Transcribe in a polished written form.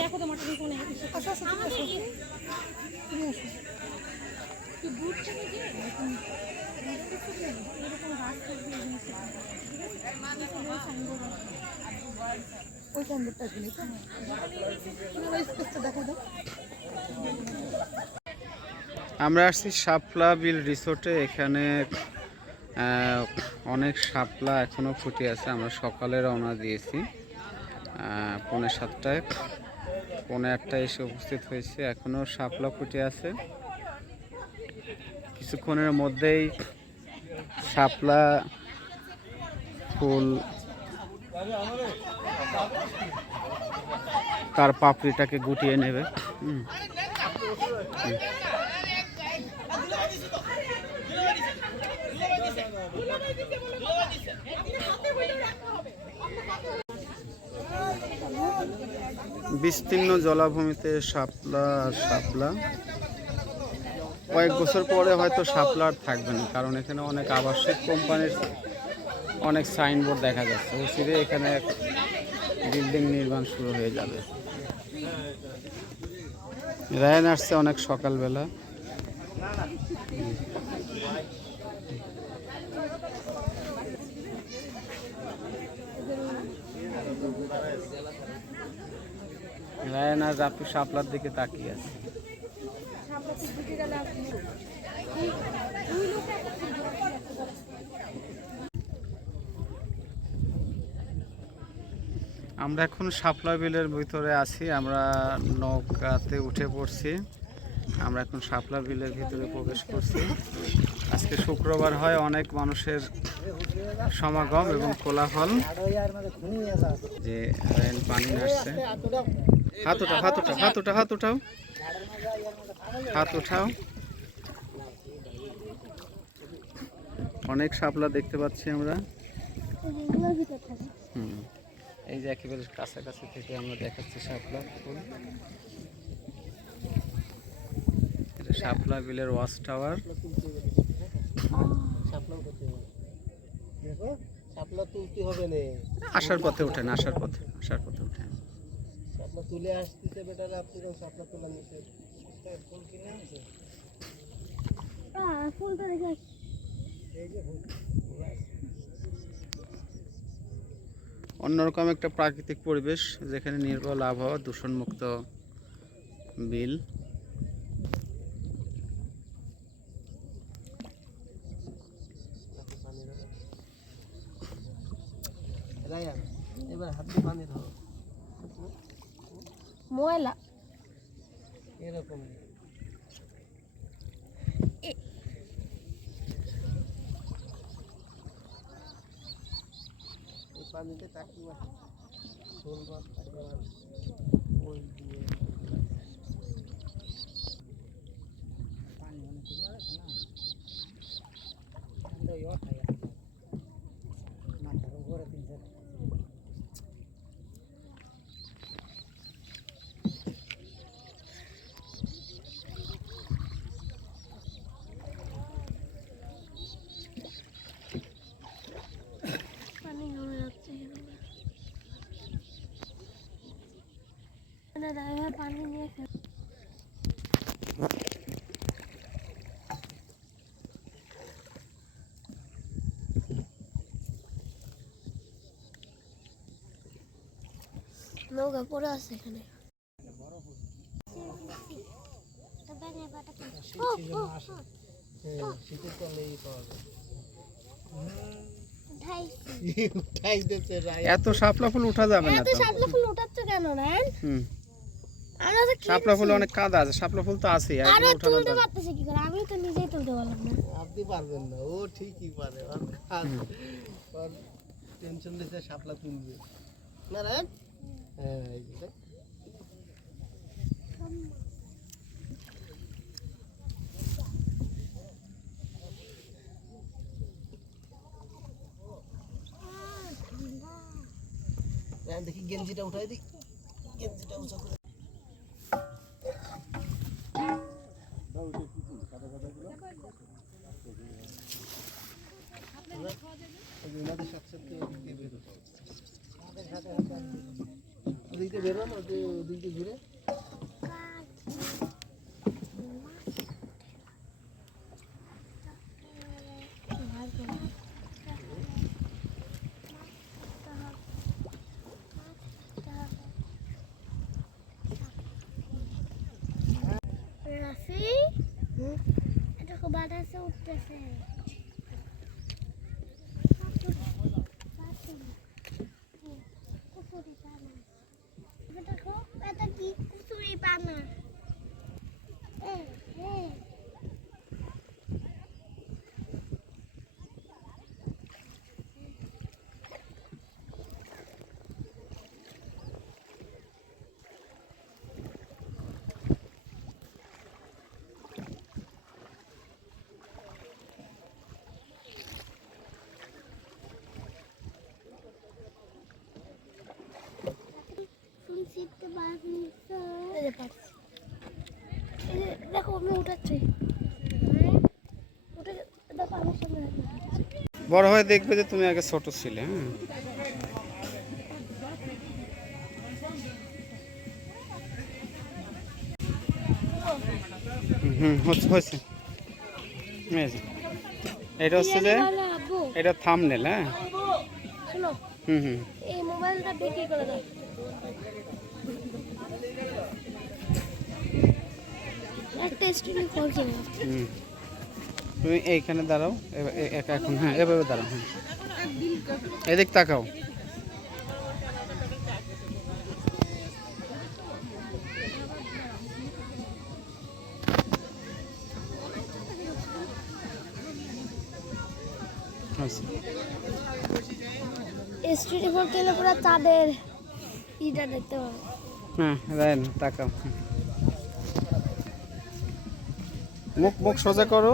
দেখো তোমার তুমি কোনে আমরা আসছি শাপলা বিল রিসোর্টে। এখানে অনেক শাপলা এখনো ফুটে আছে। আমরা সকালে রওনা দিয়েছি 7:45, 8:30 এসে উপস্থিত হয়েছে। এখনো শাপলা ফুটে আছে। কিছুক্ষণের মধ্যেই শাপলা ফুল তার পাপড়িটাকে গুটিয়ে নেবে। বিস্তীর্ণ জলাভূমিতে শাপলা আর শাপলা। কয়েক বছর পরে হয়তো শাপলা আর থাকবে না, কারণ এখানে অনেক আবাসিক কোম্পানির অনেক সাইনবোর্ড দেখা যাচ্ছে। অচিরে এখানে বিল্ডিং নির্মাণ শুরু হয়ে যাবে। রায়ান আসছে অনেক সকালবেলা। রায়ান আর রাপু শাপলার দিকে তাকিয়ে আছে। আমরা এখন শাপলা বিলের ভিতরে আছি। আমরা নৌকাতে উঠে পড়ছি। আমরা এখন শাপলা বিলের ভিতরে প্রবেশ করছি। আজকে শুক্রবার হয়, অনেক মানুষের সমাগম এবং কোলাহল। যে পানি আসছে। হাত উঠাও, হাত উঠাও, হাত উঠাও, হাত উঠাও, হাত উঠাও। অনেক শাপলা দেখতে পাচ্ছি আমরা। এই যে একেবারে কাছাকাছি থেকে আমরা দেখাচ্ছি শাপলা ফুল। এটা শাপলা বিলের ওয়াচ টাওয়ার। আসার পথে ওঠেন, আসার পথে ওঠেন। তুলে আসতেছে বেটারে, আপনি শাপলা তোলা নিতে ফুল কিনে আনছে। ফুলটা দেখে এই যে অন্যরকম একটা প্রাকৃতিক পরিবেশ, যেখানে নির্মল আবহাওয়া, দূষণমুক্ত বিল। এবার হাত দিয়ে পানি ধরো, ময়লা এরকম। পানিতে টাকি মাছ, শোল মাছ থাকে, ওই দিয়ে পানি অনেক মাথার উপরে 3-4 পানি নিয়ে নৌকা পড়ে আছে এখানে। এত শাপলা ফুল উঠা যাবে না। শাপলা ফুল উঠাচ্ছে কেন না? শাপলা ফুল অনেক কাদা আছে। শাপলা ফুল তো আছে, আরে তুলতে পারতেছে কি করে? আমি তো নিজেই তুলতে পারলাম না। আপনি পারবেন না, ও ঠিকই পারে। ওর টেনশন নিতে শাপলা তুলবে না রে। হ্যাঁ এই যে দেখি গেঞ্জিটা উঠাই দিই, গেঞ্জিটা উঁচা করে। রাফি এটা খুব বাতাসে উঠতেছে দেখো এটা কি কুসুরি পানা দেখো আমি উঠাচ্ছি উঠে দেখো আমার সামনে বড় হয়ে দেখবে যে তুমি আগে ছোট ছিলে। হ্যাঁ, হচ্ছে এই যে, এটা হচ্ছে যে এটা থাম্বনেল। হ্যাঁ, শোনো এই মোবাইলটা বিক্রি করে দাও একটা স্টুডিও খোলছে তুমি এইখানে দাঁড়াও এখন। হ্যাঁ, এভাবে দাঁড়াও। হ্যাঁ, এদিক তাকাও। স্টুডিও খোলতে গেলে পুরো চাঁদের ইটা দেখতে পাবো। হ্যাঁ, রাইন তাকাও। মুখ সোজা করো।